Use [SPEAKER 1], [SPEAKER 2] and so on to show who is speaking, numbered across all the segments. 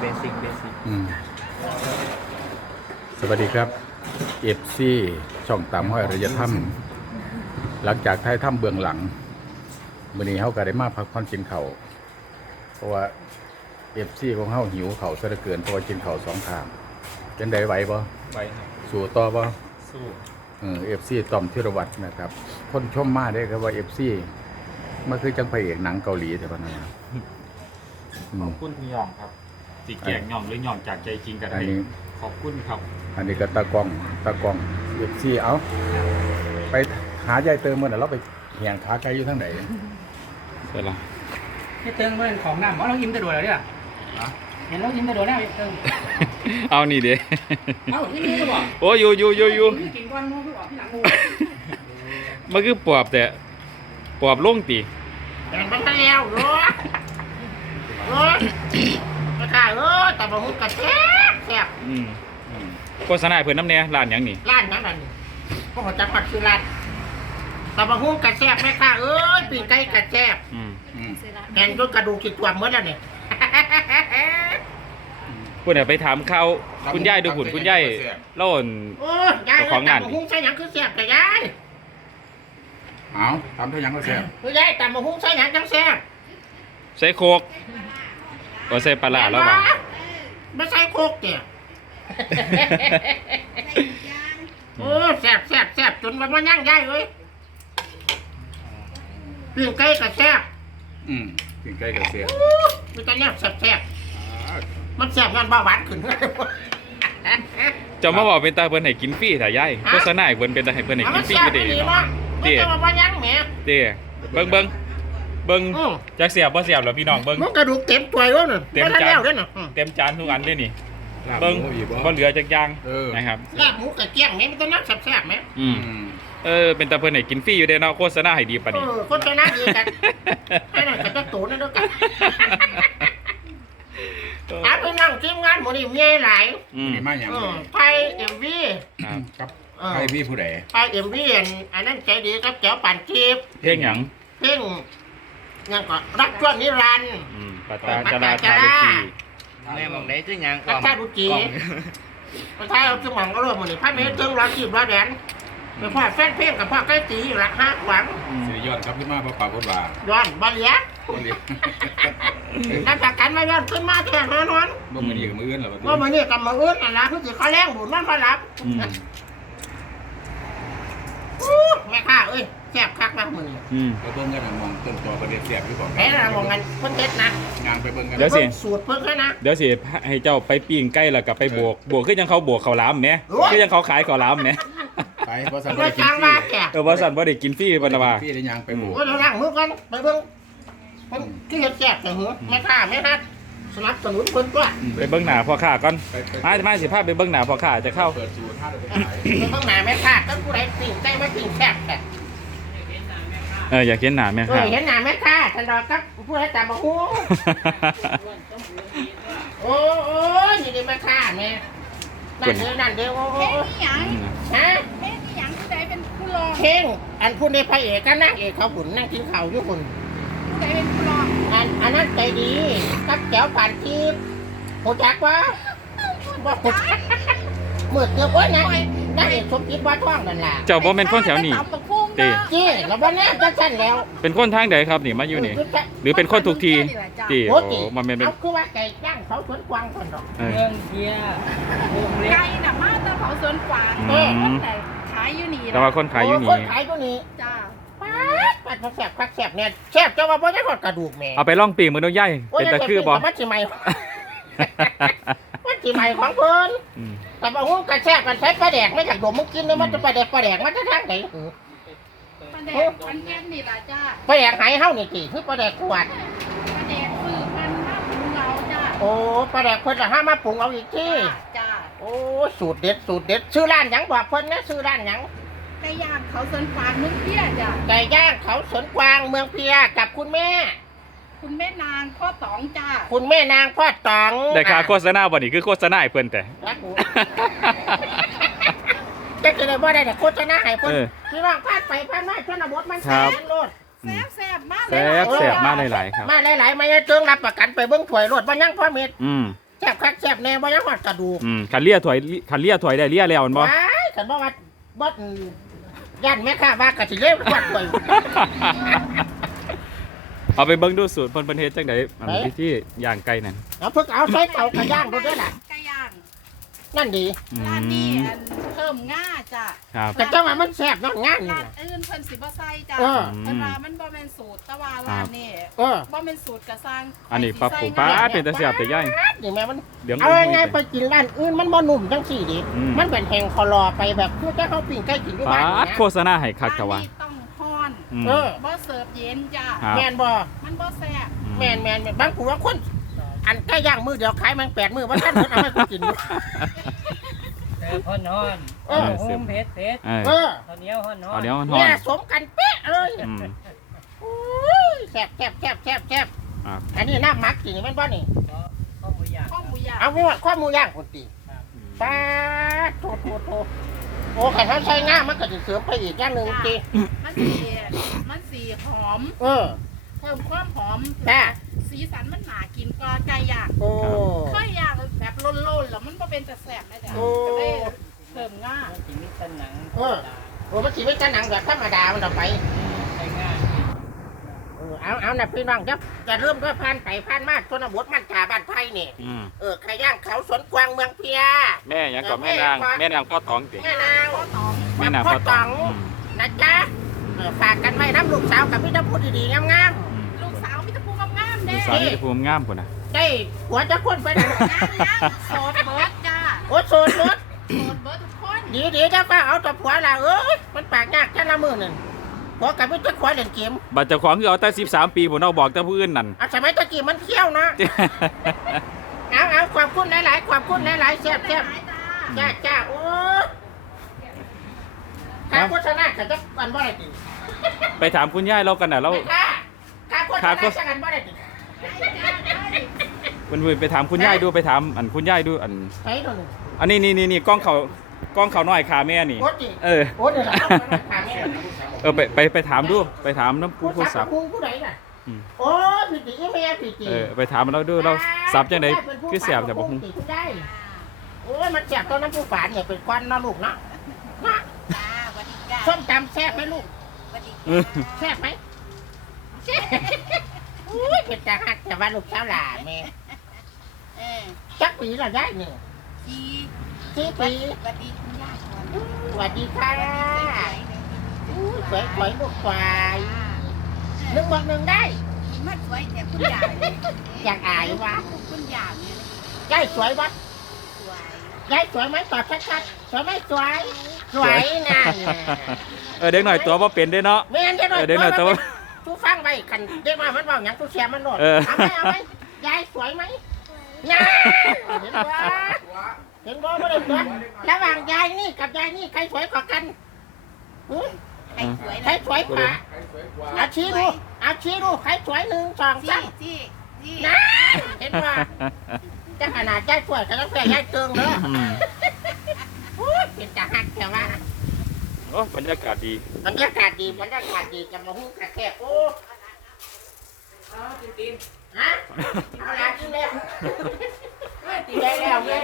[SPEAKER 1] สิก
[SPEAKER 2] สวัสดีครับเอฟซีช่องตามห้อยระยะถ้ำหลังจากท้ายถ้ำเบื้องหลังมื้อนี้เฮาก็ได้มาพักผ่อนกินข้าวเพราะว่าเอฟซีของเฮาหิวข้าวซะเหลือเกินเพราะว่ากินข้าวสองคามเป็นไดไหวบ่
[SPEAKER 1] ไปครับ
[SPEAKER 2] สู้ต่อบ่
[SPEAKER 1] สู้
[SPEAKER 2] เอฟซีต้อมธีรวัฒน์นะครับคนชมมาได้ครับว่าเอฟซีมันคือจังพระเอกหนังเกาหลีแต่ว่านั้นนะ
[SPEAKER 1] ขอบคุณพี่หย่องครับจิกแกงหย่องหรือหย่องจากใจจริงกัน
[SPEAKER 2] อัน
[SPEAKER 1] ได้
[SPEAKER 2] นี้
[SPEAKER 1] ขอบคุณครับ
[SPEAKER 2] อันนี้ก็ตากล้องเอฟซีเอาไปหายายเติมเมื่อน่ะเราไปแห่งขาไก่อยู่ทางไหน
[SPEAKER 1] เสร็จแล้ว
[SPEAKER 3] นี่เติงเป็นของน้ำเพราะเรายิ้มแต่โดดเลยเนี่ยเห็นเรายิ้มแต่โดดแล้วเติง
[SPEAKER 1] เอานี่เด้
[SPEAKER 3] เอ้าที่นี่ก็บอก
[SPEAKER 1] โอ้อยู่
[SPEAKER 3] กินก้อนมูคือออกที่หลังมู
[SPEAKER 1] มันคือปอบแต่ปอบลงตี
[SPEAKER 3] แต่มันไปแล้วรู้ไม่กล้าแต่บางคนกระแทกแทบ
[SPEAKER 1] โฆษณาเพื่อนน้ำแน่ร้านหยังนี่
[SPEAKER 3] ร้านนั้นนี่พวกเขาจังหวัดคือร้านแต่บางคนกระแทกไม่กล้าปีนไก่กระแทกแอนก็กระดูกจิตตัวเมื่อแล้วเนี่ย
[SPEAKER 1] คุณเนี่ยไปถามเขาคุณย่ายดูหุ่นคุณย่ายเล่า
[SPEAKER 3] โอ้ยายแต่บางคนใช้หยังคือแซ่บแต่ยาย
[SPEAKER 2] เอาทำเท่ายังก็แซ่บ
[SPEAKER 3] คือยายแต่บางคนใช้หยังจังแซ่บ
[SPEAKER 1] ใส่โคกก็ใส่ปลาร้าแล้วบ้าง
[SPEAKER 3] ไม่ใช่โคกเนี่ยโอ้แซ่บจนมันย่างใหญ่เลยเปลี่ยนไก่กับแซ่บ
[SPEAKER 2] กินไก่กับแซ่บ
[SPEAKER 3] มันจะเนี่ยแซ่บมันแซ่บงานเบาหวานขึ้น
[SPEAKER 1] จะมาบอกเป็นตาเพิ่นให้กินฟรีถ่ายย่ายโฆษณาให้เพิ่นเป็นตาให้เพิ่นให้กินฟรีอยู่ดี
[SPEAKER 3] เนาะมันจะมาย่างแหม
[SPEAKER 1] เด้เบิ่งจักเสียบบ่เสียบหรอพี่น้องเบิ่ง
[SPEAKER 3] มันกระดูกเต็มตัวแล้วน่ะ
[SPEAKER 1] เต็มจาน
[SPEAKER 3] แล้วด้วยน่ะ
[SPEAKER 1] เต็มจานทุกอันเด้นี่
[SPEAKER 2] ลาบ
[SPEAKER 1] เบิ่ง
[SPEAKER 2] หมูอีก
[SPEAKER 1] บ่เหลือจักอย่าง
[SPEAKER 2] เออ
[SPEAKER 1] นะครับ
[SPEAKER 3] ลาบหมูกระเจี๊ยงแหมมันจะน้ำแซ่บๆแหม
[SPEAKER 1] เป็นตาเพิ่นให้กินฟรีอยู่เด้เนาะโฆษณาให้ดีปานนี้
[SPEAKER 3] คนชนะดีกันให้หน่อยจะโตนั่นด้วยกันหาไปนั่งทีมงานหมดนี่มีหลาย
[SPEAKER 2] นี่มาอย่าง
[SPEAKER 3] ไทยเอ็มวี
[SPEAKER 2] ครับใครพี่ผู้ใด
[SPEAKER 3] ไทยเอ็มวีอันนั้นใจดีครับแจ๋วปั่นจีบ
[SPEAKER 1] เพลงหยัง
[SPEAKER 3] เพ่งยังก็รักช่วงนิรันดร์
[SPEAKER 1] ปตาจราทารุจี
[SPEAKER 4] แม่มองได้จึงยัง
[SPEAKER 3] รักชาดุจีมันไทยเอาสมองก็รวมหมดนี่พระเมตรเทิงร้อยจีบร้อยแดนเป็นพ่อแฟนเพลงกับพ่อใกล้ตีอยู่ละห้าหวัง
[SPEAKER 2] สื่อยอดครับขึ้นมาเพราะปากคนว่า
[SPEAKER 3] ย้อนบอลยักษ์นักจากกันมาย้อนขึ้นมาแค่นอน
[SPEAKER 2] บ่มือนี้กับมืออื่นหรอ
[SPEAKER 3] ว่ามันนี่กับมาอื้นอะไรคือสิเขาแรงบุญมันมารับแม่ข้าเอ้ยแซ่บคักนะมึง
[SPEAKER 2] ไปเบิ่งกันมองต้นตอประเด็นแซ่บอยู่บ่
[SPEAKER 3] แม่เรามองกันคนเด็ดนะ
[SPEAKER 2] งานไปเบิ่งกัน
[SPEAKER 1] เดี๋ยวสิ
[SPEAKER 3] สูตรเพิ่งแค่นะ
[SPEAKER 1] เดี๋ยวสิให้เจ้าไปปิ้งไก่แล้วก็ไปบวกคือยังเขาบวกข้าวหลามแหมคือยังเขาขายข้าวหลามแหม
[SPEAKER 2] ไปเพราะสั่น
[SPEAKER 3] เรา
[SPEAKER 2] ได้กิน
[SPEAKER 3] จ้าง
[SPEAKER 2] ฟรี
[SPEAKER 3] มาแก่
[SPEAKER 1] ว่าสั่นบ่ได้กินฟรีปานน่ะว่า
[SPEAKER 2] พี่ได้ยังไปหมู่
[SPEAKER 3] โอ้ยเราล้างมือกันไปเบิ่งคนที่เห็ดแซ่บแต่หัวแม่ข้าแม่ฮักสนับสนุนคนตัว
[SPEAKER 1] ไปเบิ่งหน้าพ่อค้าก่อนมาสิพาไปเบิ่งหน้าพ่อค้าจะเข้า
[SPEAKER 2] เปิดสูตร5ได้ไปขาย
[SPEAKER 3] ไปเบิ่งหน้าแม่ข้าก็ผู้ใดปิ่งใจไม่ปิ่งแซ่บแต่
[SPEAKER 1] อยากเห็นหน้าแม่ค้า
[SPEAKER 3] เห็นหน้าแม่ข้าฉันรอกับผู้ใดจับมาหูโอ้ยนี่แม่ข้าแม่นั่นเดียวโอ้
[SPEAKER 5] เพลงนี่หยัง
[SPEAKER 3] ฮะ
[SPEAKER 5] เพลงนี่หยังผู้ใดเป็นผู้ร้อง
[SPEAKER 3] เพ่งอันผู้ในพระเอกก็นั่งเอกเขาหุ่นนั่งกินข้าวอยู่หุ่น
[SPEAKER 5] ผู้ใดเป็นผู้ร้อง
[SPEAKER 3] อันนั้นใจดีกับแก้วผ่านทีบโหจักวะว่าโหจักเมื่อเกือบว่านั่งเอกสมจิตว่าท่องนั่นแหละ
[SPEAKER 1] เจ้าบ่แม่นคนแถวนี้
[SPEAKER 5] ไปตำบักหุ่ง
[SPEAKER 1] ติ
[SPEAKER 5] เนาะ
[SPEAKER 3] จี้แล้ววันนี้จะสั้นแล้ว
[SPEAKER 1] เป็นคนทางใดครับนี่มาอยู่นี่หรือเป็นคนทุกทีติ
[SPEAKER 3] โอ้
[SPEAKER 1] โอ้
[SPEAKER 3] จี
[SPEAKER 1] มันเป็น
[SPEAKER 3] เอาคือว่าไก่ย่างเขาสวนกวางคนดอก
[SPEAKER 5] ไก่น่ะมาแตะเผาสวนกวาง คนแต่ขายอยู่นี่
[SPEAKER 1] แต่ว่าคนขายอยู่
[SPEAKER 3] ค
[SPEAKER 1] นี่
[SPEAKER 3] นขายอยู่นี่
[SPEAKER 5] จ้า
[SPEAKER 3] ปัดแสบคักแสบเนี่ยแสบจะว่าบ่ได้หอดกระดูกแม่
[SPEAKER 1] เอาไปล่องปีกมือน้อยใหญ่เป็นตะคือบ่
[SPEAKER 3] มันสิใหม่มันสิใหม่ของเพิ่นแต่ว่าหูกระแทกกันใช้ปลาแดกไม่จากดมมึงกินเลยมันจะปลาแดกมันจะทางไหน
[SPEAKER 5] ปลาแดกพันแก้มนี่ล่ะจ้า
[SPEAKER 3] ปลาแดกหายเฮานี่ติคือปลาแดกขวด
[SPEAKER 5] ปลาแดกคือพันน้ำของเราจ้า
[SPEAKER 3] โอ้ปลาแดกเพิ่นจะห้ามาปรุงเอาอีกที
[SPEAKER 5] จ้า
[SPEAKER 3] โอ้สูตรเด็ดชื่อร้านหยังบอกเพิ่นนะชื่อร้านหยัง
[SPEAKER 5] ไก่ย่างเขาสวนกวางนุ่นเปี้ยจ้า
[SPEAKER 3] ไก่ย่างเขาสวนกวางเมืองเพียกับคุณแม่
[SPEAKER 5] คุณแม่นางพ่อต๋องจ้า
[SPEAKER 3] คุณแม่นางพ่อต๋อง
[SPEAKER 1] ได้ค่าโฆษณาบ่นี่คือโฆษณาให้เพิ่นแต่
[SPEAKER 3] รักกูจะกินได้บ่ได้แต่โฆษณาให้เพิ่นพี่น้องพลาดไปพลาดมาชนบทมันแสนโลด
[SPEAKER 5] แซ่บมากเล
[SPEAKER 1] แซ่
[SPEAKER 5] ย
[SPEAKER 1] บแซ่บมากหลายๆครับ
[SPEAKER 3] มาหลายๆมาเจิงรับประกันไปเบิ่งถ้วยโลดบ่ยังพ่อเม็ดแซ่บคักแซ่บแน่บ่ยังหอดกระดูก
[SPEAKER 1] ขันเลียถอยได้เลียแล้วมันบ่
[SPEAKER 3] ว้ายคันบ่ว่าบ่ย่านแม่ค้าว่ากะสิเล่นวัดบ่อย
[SPEAKER 1] เอาไปเบิ่งดูสูตรเพิ่นเฮ็ดจังได๋ที่ย่างไก่นั่น
[SPEAKER 3] เอาเพิ่งเอาใส่เตากระย่างดูด้วยล่ะ
[SPEAKER 5] ไก่ย่าง
[SPEAKER 3] นั่นดี
[SPEAKER 5] ร้านนี้เพิ่มง่าจ้ะ
[SPEAKER 1] ครับ
[SPEAKER 3] แต่จังว่ามันแซ่บเนาะงานนี่
[SPEAKER 5] ร้าน
[SPEAKER 3] น่ะ
[SPEAKER 5] อื่นเพิ่นสิบ่ใส่จ้ะ
[SPEAKER 3] เออ
[SPEAKER 5] เพิ่นว่ามันบ่แม่นสูตรแต่ว่าร้านนี้
[SPEAKER 3] เออ
[SPEAKER 5] บ่แม่นสูตรกระซัง
[SPEAKER 1] อันนี้ปลาปูปลาเป็นตาแซ่บแต่ย่าย
[SPEAKER 3] นี่แม่มัน
[SPEAKER 1] เดี๋ยว
[SPEAKER 3] เอาง่ายๆไปกินร้านอื่นมันบ่นุ่มจังซี่ดิ มันเป็นแห้งคอรอไปแบบคือจะเขาปิ้งไก่กินอยู่
[SPEAKER 1] ป
[SPEAKER 3] บ้าน
[SPEAKER 1] ลา
[SPEAKER 3] นี่นะ
[SPEAKER 1] โฆษณาให้คักแต่ว่า
[SPEAKER 5] ร้านนี้ต้องฮ้อน
[SPEAKER 3] เออ
[SPEAKER 5] บ่เสิร์ฟเย็นจ้ะ
[SPEAKER 1] ครับ
[SPEAKER 3] แม่นบ่
[SPEAKER 5] มันบ่แซ่บ
[SPEAKER 3] แม่นบางกูว่าคนอันไก่ย่างมือเดียวขายมัน8มื้อว่าท่านเพิ่นเอาให้กูกินอยู่
[SPEAKER 4] ฮ้อนฮ้อน
[SPEAKER 3] เออ
[SPEAKER 4] โฮมเพชรเพชร
[SPEAKER 3] เออ
[SPEAKER 4] ตอนนี้ฮ้อนฮ้อ
[SPEAKER 1] เอา
[SPEAKER 4] น
[SPEAKER 1] เดี๋ยวมันฮ้อ
[SPEAKER 3] เนี่ย
[SPEAKER 1] น
[SPEAKER 3] สมกันเป๊ะเลย
[SPEAKER 1] อืม
[SPEAKER 3] อุ้ยแซ่บอันนี้น้ำหมักจริงแม่นบ่นี่
[SPEAKER 4] ข้าวหมูย่าง
[SPEAKER 5] ข้าวหมูย่าง
[SPEAKER 3] เอาไม่ว่าข้อหมูย่างคนตีปลาโถโอ้ไข่เขาใช้ง่ามันก็จะเสริมไปอีกอย่างหนึ่งตี
[SPEAKER 5] มันสีหอม
[SPEAKER 3] เออ
[SPEAKER 5] เพิ่มความหอม
[SPEAKER 3] แม่
[SPEAKER 5] สีสันมันหนากินกว่าไก่ย่าง
[SPEAKER 3] โอ้
[SPEAKER 5] ไก่ย่างแบบล้นๆแล้วมันบ่เป็นจะแสบนะจ๊ะ
[SPEAKER 3] โอ้
[SPEAKER 5] ก็เลยเพิ่มง่า
[SPEAKER 4] ชีวิตตันหนัง
[SPEAKER 3] โอ้มันชีวิตจะหนังแบบธรรมดามันต่อไป
[SPEAKER 4] ใช้ง่าย
[SPEAKER 3] เอานะพี่น้องจะเริ่มด้วยผ่านไปผ่านมาชนบทมันจ่าบ้านไทยนี่ ไข่ย่างเขาสวนกวางเมืองเพีย
[SPEAKER 1] แม่ยังกับแม่นางพ่อตองติ
[SPEAKER 3] แม่นาง
[SPEAKER 5] ข้าวตอง
[SPEAKER 1] แม่นาง
[SPEAKER 3] พ่
[SPEAKER 1] พ่
[SPEAKER 3] อ
[SPEAKER 1] อ
[SPEAKER 3] ต
[SPEAKER 1] ต
[SPEAKER 3] อ
[SPEAKER 1] อง ง
[SPEAKER 3] นะจ๊ะฝากกันไว้น้ำลูกสาวกับพี่ตะพูดดีๆงาม
[SPEAKER 5] ลูกสาวมิตรภูมิงามๆ
[SPEAKER 1] ดู
[SPEAKER 5] เด้
[SPEAKER 1] สาวนี่ภูมิงามพุ่นน่ะ
[SPEAKER 3] ๆได้หัวจะคนไปไหน
[SPEAKER 5] โสดเบิร์ดจ้า
[SPEAKER 3] โอ้โซนรถ
[SPEAKER 5] โสดเบิร์ดทุกคน
[SPEAKER 3] ดีจ้าป้าเอาแต่ผัวละมันปากยากแค่ละมือหนึ่งผัวกับพี่จะขวเล่นเกม
[SPEAKER 1] บัดเจ้าของคือเอาแต่13 ปีพุ่นเอาบอกแต่ผู้อื่นนั่น
[SPEAKER 3] เอาสมัยตะกี้มันเที่ยวนะเอาความคุ้นหลายๆความคุ้นหลายๆแซ่บจ้าโอ้ข้าโฆษณาจะกันบ่ได้ติ
[SPEAKER 1] ไปถามคุณยายเรากันน่ะเรา
[SPEAKER 3] ข้าโฆษณาจะกันบ่ได้ติ
[SPEAKER 1] เพิ่นไปถามคุณยายดูไปถามอันคุณยายดูอัน
[SPEAKER 3] ไปตรงนี้
[SPEAKER 1] อันนี้กล้องเขาน้อยขาแม่นี่
[SPEAKER 3] โอ้จิ
[SPEAKER 1] เออ
[SPEAKER 3] โอ้เดี๋ยวเราถามแม่
[SPEAKER 1] ไปถามดูไปถามน้ำผู้
[SPEAKER 3] ผู้
[SPEAKER 1] สับ
[SPEAKER 3] ผู้ใดน่ะโอ้พี่ติแม่พี่ติ
[SPEAKER 1] ไปถามเราดูเราสับจังไดคือแซ่บแต่บ่ฮู้
[SPEAKER 3] โอ้ยมันแซ่บตอนน้ำผู้ฝานเนี่ยเป็นควันนะลูกนะ
[SPEAKER 5] จ้าสวัสดีจ้า
[SPEAKER 3] ส้มตำแซ่บไหมลูก
[SPEAKER 5] สวัสดี
[SPEAKER 3] แซ่บไหมแซ่บอุ้ยเป็นตาหักแต่ว่าลูกสาวหล่าแม่
[SPEAKER 5] เออ
[SPEAKER 3] จักปีละได้เนี่ย
[SPEAKER 5] ที
[SPEAKER 3] สี่ปี
[SPEAKER 5] สวัสดีคุณย่าก่อน
[SPEAKER 3] สวัสดีค่ะอุ้ยสวยลูกควายหนึ่งบวกหนึ่งได้
[SPEAKER 5] มันสวยแต่คุณย่าเลย
[SPEAKER 3] อยากอายวะ
[SPEAKER 5] คุณย่าเนี่ย
[SPEAKER 3] ยายสวยวะ
[SPEAKER 5] สวย
[SPEAKER 3] ยายสวยไหมตอบชัดๆสวยไหมสวยสวยนะ
[SPEAKER 1] เด็กหน่อยตัวบ่เป็นได้เนาะ
[SPEAKER 3] แม่นเด็กหน่อย
[SPEAKER 1] เด็กหน่อยตัว
[SPEAKER 3] ทุฟังไว้กันเด็กหน่อยมันบอกอย่างทุเชียมันโลด
[SPEAKER 1] เออ
[SPEAKER 3] เอาไหมยายสวยไหมยายเห็นบ่เห็นบ่ไม่ได้ตัวระหว่างยายนี่กับยายนี่ใครสวยกว่ากันหือ
[SPEAKER 5] ใครสวย
[SPEAKER 3] ใครสวยกว่าอาชี้ดูใครสวย1 2 3
[SPEAKER 5] จี้
[SPEAKER 3] นะเห็นบ่จะขนาดยายสวยก็ต้องแพ้ยายเกิงเด้อ
[SPEAKER 1] อืม
[SPEAKER 3] อุ้ยเป็นตาหักแต่ว่า
[SPEAKER 1] โอ้บรรยากาศดี
[SPEAKER 3] บรรยากาศดีจะมาหุ้งกระแทกโอ้ฮะเอาละกินแล้วตีได้แล้วเ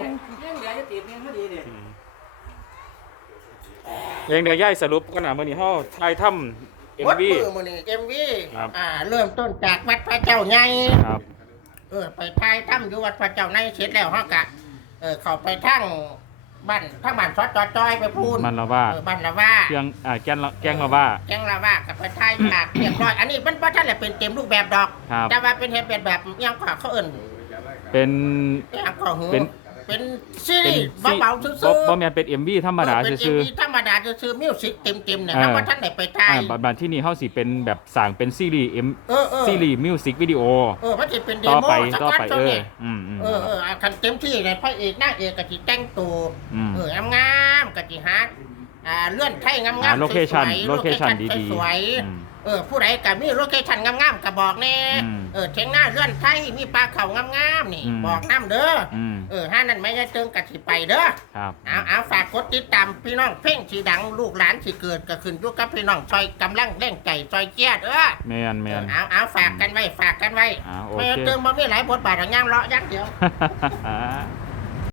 [SPEAKER 1] ดี๋ยวย่ายสรุปกันนะมื้อนี้เฮาถ่ายทำ
[SPEAKER 3] วัด
[SPEAKER 1] MV
[SPEAKER 3] มือมือนี่MV
[SPEAKER 1] ครับ
[SPEAKER 3] เริ่มต้นจากวัดพระเจ้าใหญ่
[SPEAKER 1] ครับ
[SPEAKER 3] ไปถ่ายทำอยู่วัดพระเจ้าใหญ่เสร็จแล้วเฮากะเข้าไปทั้งบ้านซอสจอยไปพูน
[SPEAKER 1] มันละว่า
[SPEAKER 3] บ้านละว่า
[SPEAKER 1] เครื่องแกงละว่า
[SPEAKER 3] แกงละว่ากับไปถ่ายฉากเรียบร้อยอันนี้มันบ่ทันได้เป็นเต็มรูปแบบดอก
[SPEAKER 1] ครับ
[SPEAKER 3] แต่ว่าเป็นเฮ็ดเป็นแบบยังขอเขาเอิ้น
[SPEAKER 1] เป็น
[SPEAKER 3] ยังขอหู
[SPEAKER 1] เป็น
[SPEAKER 3] เป็นซีรีส์เบาๆซื่อ
[SPEAKER 1] บ่แม่นเป็น MV ธรรมดา
[SPEAKER 3] เป็น
[SPEAKER 1] ซื่อ
[SPEAKER 3] MV ธรรมดาซื่อมิวสิกเต็มๆเนี่ย
[SPEAKER 1] เออ
[SPEAKER 3] ครับว่าท่านได้ไปถ่าย
[SPEAKER 1] บัดที่นี่เฮาสิเป็นแบบสร้างเป็นซีรีส์ ซีรีส์มิวสิกวิดีโอ
[SPEAKER 3] มันจะเป็นเด
[SPEAKER 1] ต่อ
[SPEAKER 3] โม
[SPEAKER 1] ไป
[SPEAKER 3] สัก
[SPEAKER 1] ต่อ
[SPEAKER 3] วัน
[SPEAKER 1] ไป
[SPEAKER 3] ตัวนี้
[SPEAKER 1] อืม
[SPEAKER 3] คันเต็มที่เลยพระเอกนางเอกกะจิแต่งตัว
[SPEAKER 1] อืม
[SPEAKER 3] งามๆกะจิฮักเลื่อนไทยงาม
[SPEAKER 1] หา
[SPEAKER 3] ๆ
[SPEAKER 1] โลเคชั่น
[SPEAKER 3] สวยๆ
[SPEAKER 1] โลเคชั่นดี
[SPEAKER 3] สวย
[SPEAKER 1] ๆอืม
[SPEAKER 3] ๆผู้ใดก็มีโลเคชั่นงามๆก็บอกแน่
[SPEAKER 1] อืม
[SPEAKER 3] เทียงหน้าเลื่อนไทยมีปลาเขางามๆนี่
[SPEAKER 1] อืม
[SPEAKER 3] บอกน้ำเด้อ
[SPEAKER 1] อืม
[SPEAKER 3] ห้านั่นไม่ได้เติงกะสิไปเด้อ
[SPEAKER 1] ครับ
[SPEAKER 3] เอาฝากกดติดตามพี่น้องเพ่งสีดังลูกหลานสิเกิดก็ขึ้นอยู่กับพี่น้องซอยกำลังเร่งใจซอยเกียด
[SPEAKER 1] แมนแมน
[SPEAKER 3] เอาฝากกันไว้
[SPEAKER 1] โอ
[SPEAKER 3] ไม่
[SPEAKER 1] เค
[SPEAKER 3] เติงบ่มีหลายบทบาทอย่างย่างเลาะอย่างเดียว
[SPEAKER 1] ฮ่าฮ่าฮ่า